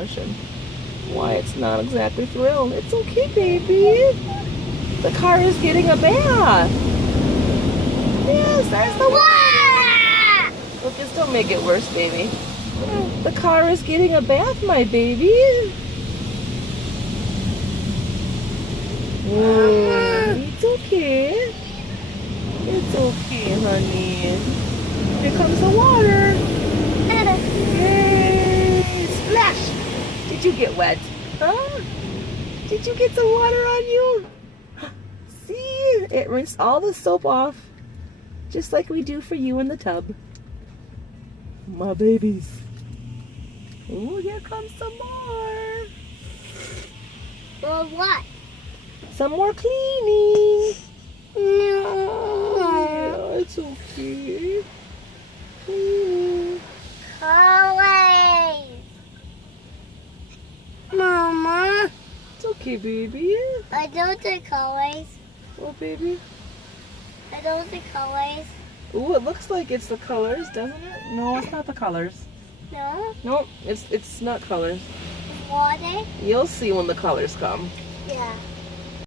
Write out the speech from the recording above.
gosh, and why it's not exactly thrilled. It's okay, baby. The car is getting a bath. Yes, there's the water. Look, just don't make it worse, baby. The car is getting a bath, my baby. It's okay. It's okay, honey. Here comes the water. Yay! Splash! Did you get wet? Huh? Did you get some water on you? See? It rinsed all the soap off. Just like we do for you in the tub. My babies. Oh, here comes some more. Well, what? Some more cleaning. No. Yeah, it's okay. Cleaning. Always. Mama. It's okay, baby. I don't think always. Oh, baby. I don't think always. Ooh, it looks like it's the colors, doesn't it? No, it's not the colors. No. Nope, it's not colors. Water. You'll see when the colors come. Yeah.